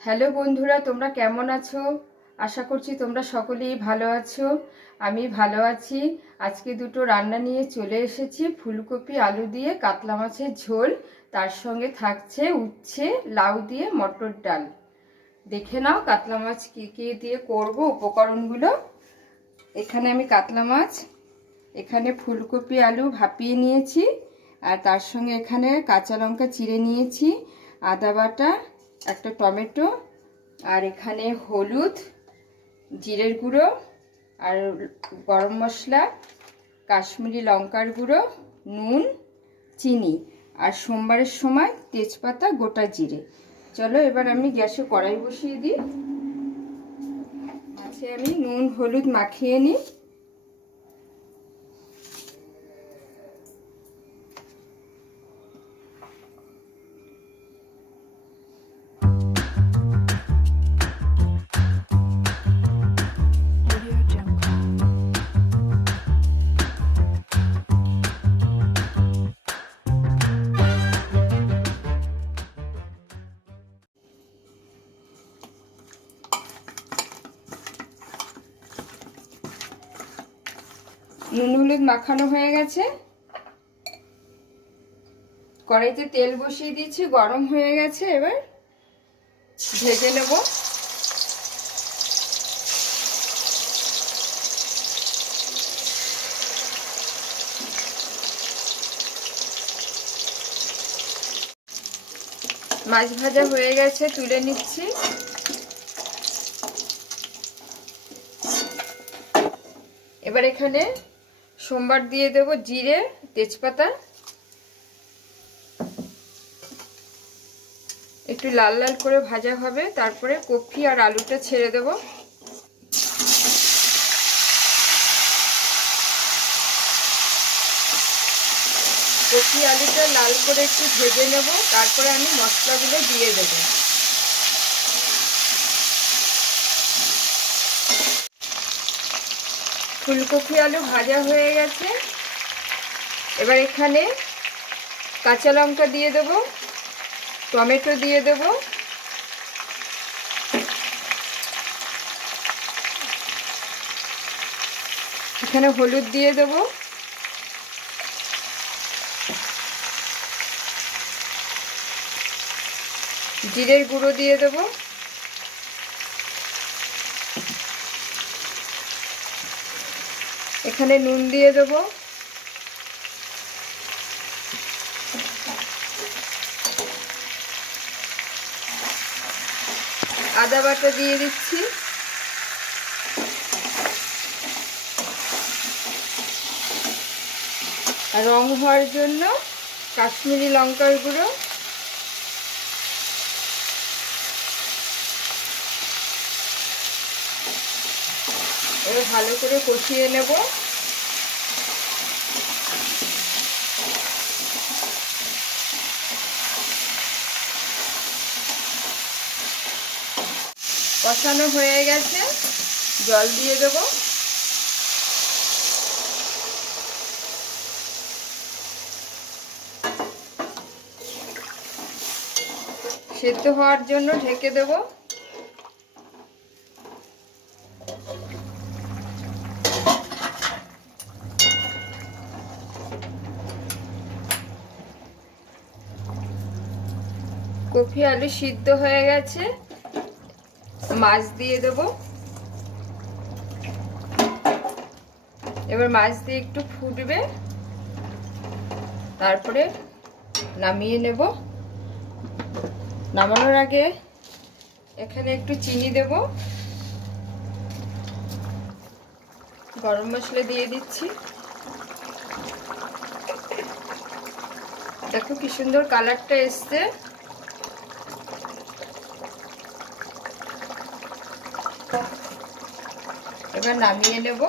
Hello বন্ধুরা, তোমরা কেমন আছো? আশা করছি তোমরা সকলেই ভালো আছো। আমি ভালো আছি। আজকে দুটো রান্না নিয়ে চলে এসেছি। ফুলকপি আলু দিয়ে কাতলা মাছের ঝোল, তার সঙ্গে থাকছে উচ্ছে লাউ দিয়ে মটর ডাল। দেখে নাও কাতলা মাছ কী কী দিয়ে করব, উপকরণগুলো। এখানে আমি কাতলা মাছ, এখানে ফুলকপি আলু ভাপিয়ে নিয়েছি, আর তার সঙ্গে এখানে কাঁচা লঙ্কা চিড়ে নিয়েছি, আদা বাটা, একটা টমেটো, আর এখানে হলুদ, জিরের গুঁড়ো, আর গরম মশলা, কাশ্মীরি লঙ্কার গুঁড়ো, নুন, চিনি, আর সোমবারের সময় তেজপাতা, গোটা জিরে। চলো এবার আমি গ্যাসে কড়াই বসিয়ে দিই। মাছে আমি নুন হলুদ মাখিয়ে নিই। নুন হলুদ মাখানো হয়ে গেছে। কড়াইতে তেল বসিয়ে দিয়েছি, গরম হয়ে গেছে। এবার ভেজে নেব। মাছ ভাজা হয়ে গেছে, তুলে নিচ্ছি। এবার এখানে সোমবার দিয়ে দেব জিরে, তেজপাতা, একটু লাল লাল করে ভাজা হবে। তারপরে কপি আর আলুটা ছেড়ে দেব। কপি আলুটা লাল করে একটু ভেজে নেব, তারপরে আমি মশলাগুলো দিয়ে দেব। ফুলকপি আলু ভাজা হয়ে গেছে। এবার এখানে কাঁচা লঙ্কা দিয়ে দেব, টমেটো দিয়ে দেব, এখানে হলুদ দিয়ে দেব, জিরের গুঁড়ো দিয়ে দেব, এখানে নুন দিয়ে দেব, আদা বাটা দিয়ে দিচ্ছি, আর রং হওয়ার জন্য কাশ্মীরি লঙ্কার গুঁড়ো। এবার ভালো করে কষিয়ে নেব। কষানো হয়ে গেছে, জল দিয়ে দেব। সেদ্ধ হওয়ার জন্য ঢেকে দেব। কপি আলু সিদ্ধ হয়ে গেছে, মাছ দিয়ে দেব। এবার মাছ দিয়ে একটু ফুটবে, তারপরে নামিয়ে নেব। নামানোর আগে এখানে একটু চিনি দেব, গরম মশলা দিয়ে দিচ্ছি। দেখো কি সুন্দর কালারটা এসছে। এবার নামিয়ে নেব।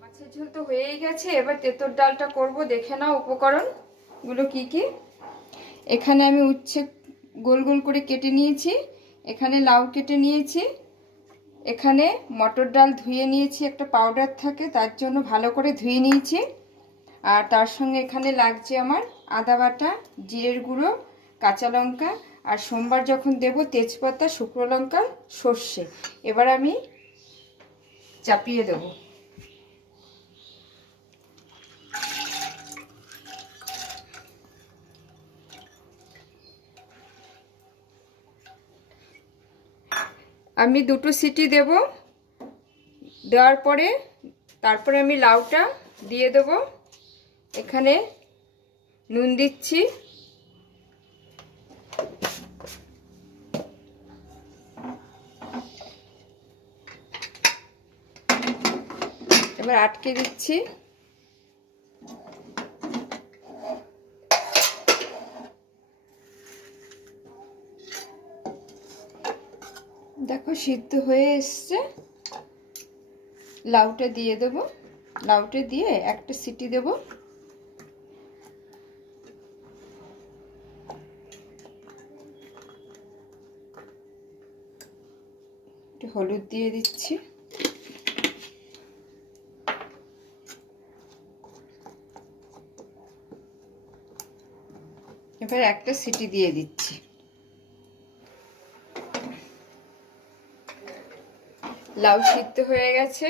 মাছের ঝোল তো হয়েই গেছে। এবার তেঁতুর ডালটা করব। দেখে নাও উপকরণগুলো কি কি। এখানে আমি উচ্ছে গোল গোল করে কেটে নিয়েছি, এখানে লাউ কেটে নিয়েছি, এখানে মটর ডাল ধুয়ে নিয়েছি, একটা পাউডার থাকে তার জন্য ভালো করে ধুয়ে নিয়েছি। আর তার সঙ্গে এখানে লাগছে আমার আদা বাটা, জিরের গুঁড়ো, কাঁচা লঙ্কা, আর সোমবার যখন দেব তেজপাতা, শুকনো লঙ্কা, সর্ষে। এবার আমি চাপিয়ে দেব। আমি 2টো সিটি দেব, দেওয়ার পরে তারপরে আমি লাউটা দিয়ে দেব। এখানে নুন দিচ্ছি, এবার আটকে দিচ্ছি। দেখো সিদ্ধ হয়ে এসছে। লাউটা দিয়ে দেব, লাউটা দিয়ে একটা সিটি দেব। একটু হলুদ দিয়ে দিচ্ছি, এবার একটা সিটি দিয়ে দিচ্ছি। লাউ সিদ্ধ হয়ে গেছে।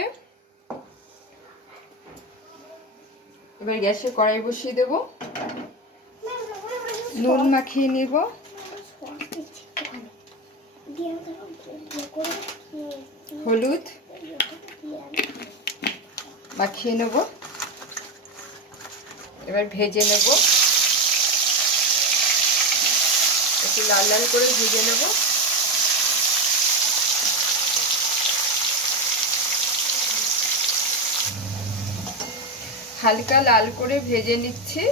এবার গ্যাসে কড়াই বসিয়ে দেব, নুন মাখিয়ে নিব, হলুদ মাখিয়ে নেব, এবার ভেজে নেব, একটু লাল লাল করে ভেজে নেব। হালকা লাল করে ভেজে নিচ্ছি।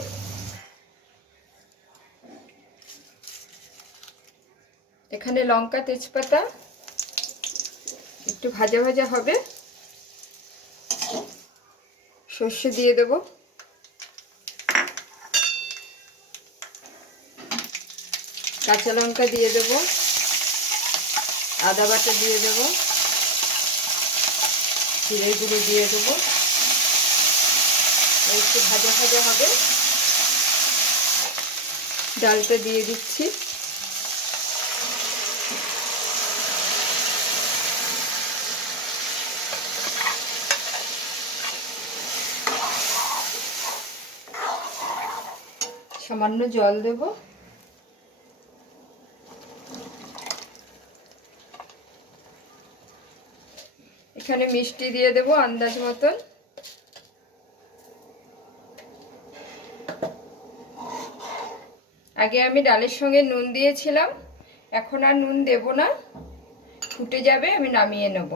এখানে লঙ্কা, তেজপাতা একটু ভাজা ভাজা হবে। সর্ষে দিয়ে দেব, কাঁচা লঙ্কা দিয়ে দেব, আদা বাটা দিয়ে দেব, জিরের গুঁড়ো দিয়ে দেবো। একটু ভাজা ভাজা হবে। ডালটা দিয়ে দিচ্ছি, সামান্য জল দেব। এখানে মিষ্টি দিয়ে দেব আন্দাজ মতন। আগে আমি ডালের সঙ্গে নুন দিয়েছিলাম, এখন আর নুন দেব না, ফুটে যাবে, আমি নামিয়ে নেব।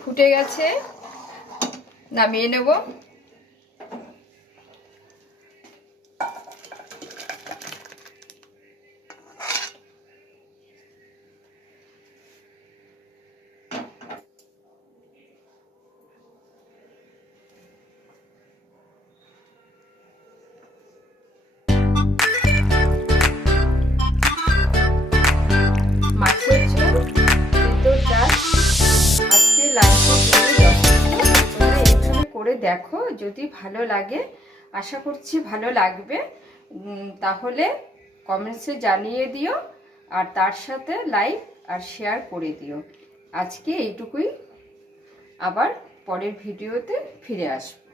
ফুটে গেছে, নামিয়ে নেব। মাছের ঝোল, তেঁতুল ডাল, আজকে তোমরা এইভাবে করে দেখো, যদি ভালো লাগে, আশা করছি ভালো লাগবে। তাহলে কমেন্টসে জানিয়ে দিও, আর তার সাথে লাইক আর শেয়ার করে দিও। আজকে এইটুকুই, আবার পরের ভিডিওতে ফিরে আসবো।